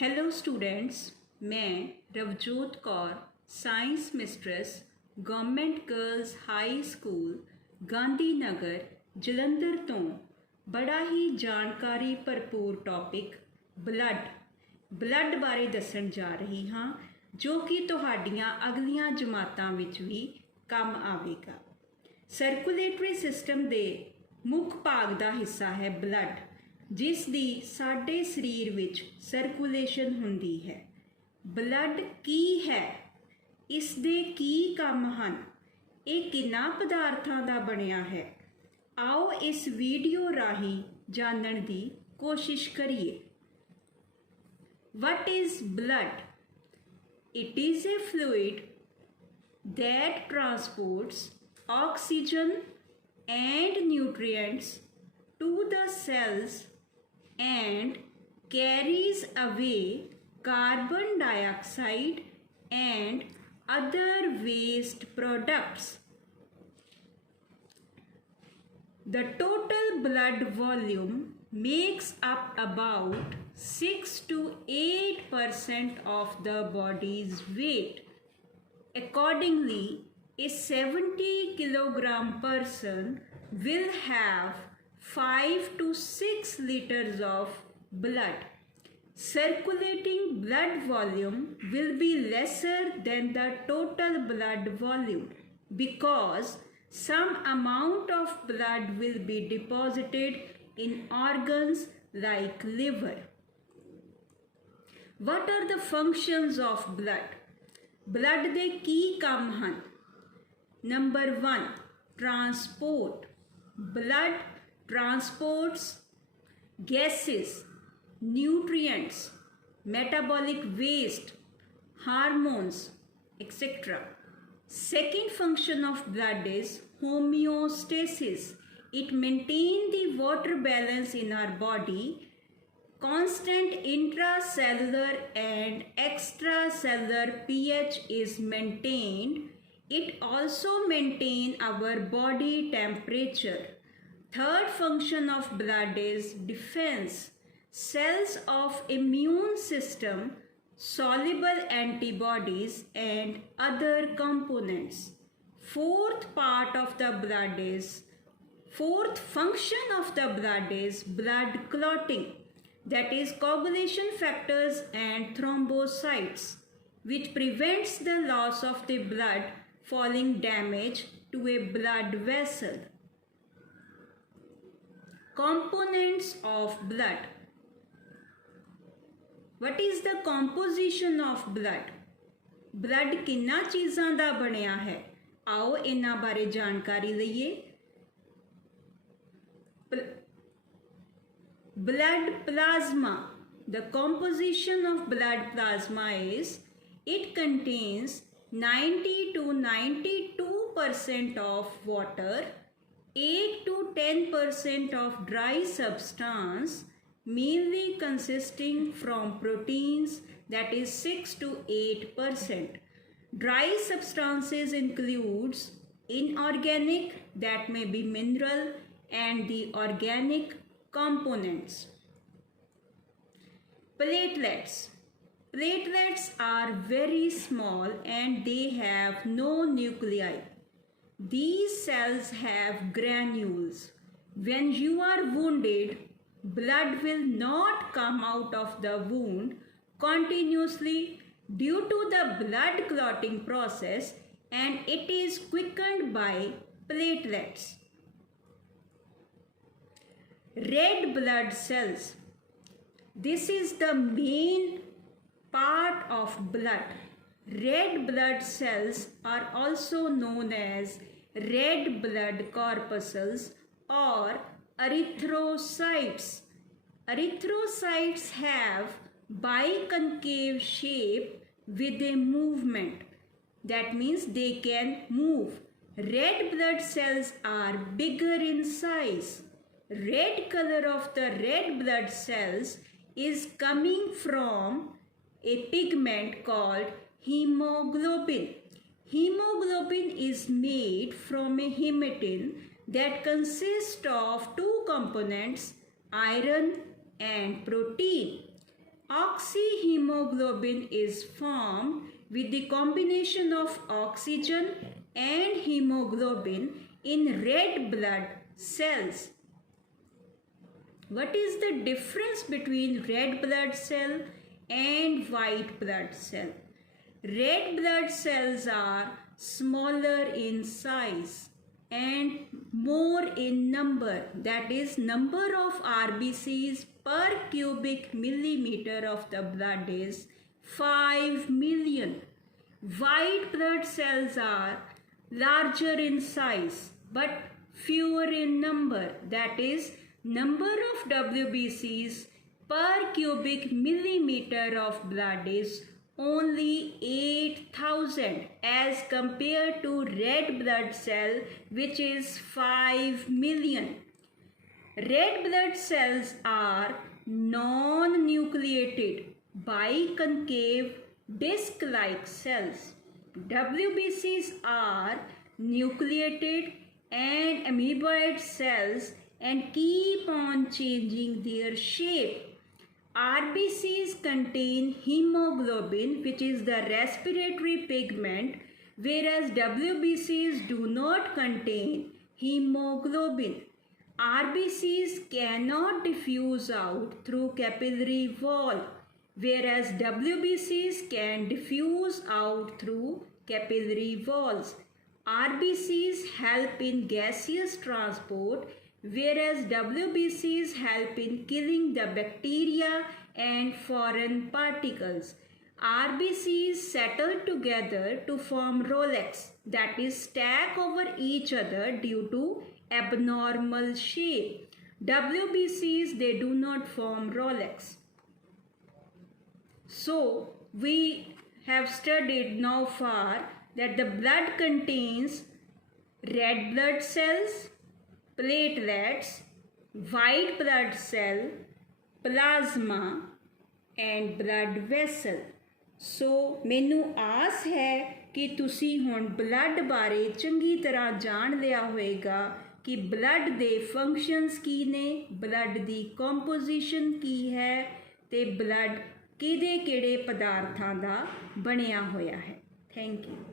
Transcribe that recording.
Hello students, मैं Ravjot Kaur science mistress government girls high school Gandhi Nagar Jalandhar तो बड़ा ही जानकारी भरपूर टॉपिक ब्लड बारे दसन जा रही हाँ, जो कि तुहाडियां अगलियां जमातां विच भी काम आवेगा। सर्कुलेटरी सिस्टम दे मुख भाग का हिस्सा है ब्लड, जिस दी साडे शरीर विच सर्कुलेशन हुंदी है। ब्लड की है, इस दे की काम हन, ਇਹ किन्ना पदार्थां दा बनिया है। आओ इस वीडियो राही जानन दी कोशिश करिए। What is blood? It is a fluid that transports oxygen and nutrients to the cells and carries away carbon dioxide and other waste products. The total blood volume makes up about 6 to 8% of the body's weight. Accordingly, a 70 kilogram person will have 5 to 6 liters of blood. Circulating blood volume will be lesser than the total blood volume because some amount of blood will be deposited in organs like liver. What are the functions of blood? Blood ਦੇ ਕੀ ਕੰਮ ਹਨ? Number 1, transport. Blood transports gases, nutrients, metabolic waste, hormones, etc. Second function of blood is homeostasis. It maintains the water balance in our body. Constant intracellular and extracellular pH is maintained. It also maintains our body temperature. Third function of blood is defense. Cells of immune system, soluble antibodies and other components. Fourth function of the blood is blood clotting, that is coagulation factors and thrombocytes, which prevents the loss of the blood following damage to a blood vessel. Components of blood. What is the composition of blood? Blood किन्ना चीज़ां दा बनिया है? आओ इन्हां बारे जानकारी लईए। Blood plasma. The composition of blood plasma is it contains 90 to 92% of water, 8 to 10% of dry substance, mainly consisting from proteins, that is 6 to 8%. Dry substances includes inorganic, that may be mineral, and the organic components. Platelets. Platelets are very small and they have no nuclei. These cells have granules. When you are wounded, blood will not come out of the wound continuously due to the blood clotting process, and it is quickened by platelets. Red blood cells. This is the main part of blood. Red blood cells are also known as red blood corpuscles or erythrocytes. Erythrocytes have biconcave shape with a movement. That means they can move. Red blood cells are bigger in size. Red color of the red blood cells is coming from a pigment called hemoglobin. Hemoglobin is made from a hematine that consists of two components, iron and protein. Oxyhemoglobin is formed with the combination of oxygen and hemoglobin in red blood cells. What is the difference between red blood cell and white blood cell? Red blood cells are smaller in size and more in number, that is number of RBCs per cubic millimeter of the blood is 5 million. White blood cells are larger in size but fewer in number, that is number of WBCs per cubic millimeter of blood is only 8,000 as compared to red blood cell which is 5 million. Red blood cells are non-nucleated biconcave disc-like cells. WBCs are nucleated and amoeboid cells and keep on changing their shape. RBCs contain hemoglobin, which is the respiratory pigment, whereas WBCs do not contain hemoglobin. RBCs cannot diffuse out through capillary wall, whereas WBCs can diffuse out through capillary walls. RBCs help in gaseous transport, whereas WBCs help in killing the bacteria and foreign particles. RBCs settle together to form Rolex, that is stack over each other due to abnormal shape. WBCs, they do not form Rolex. So we have studied now far that the blood contains red blood cells, platelets, white blood cell, plasma and blood vessel. So मैनू आस है कि तुसी हुण blood बारे चंगी तरह जान लिया होएगा कि ब्लड दे फंक्शनस की ने, ब्लड दी कंपोजिशन की है ते ब्लड किहड़े-किहड़े पदार्थां दा बनिया होया है। Thank you.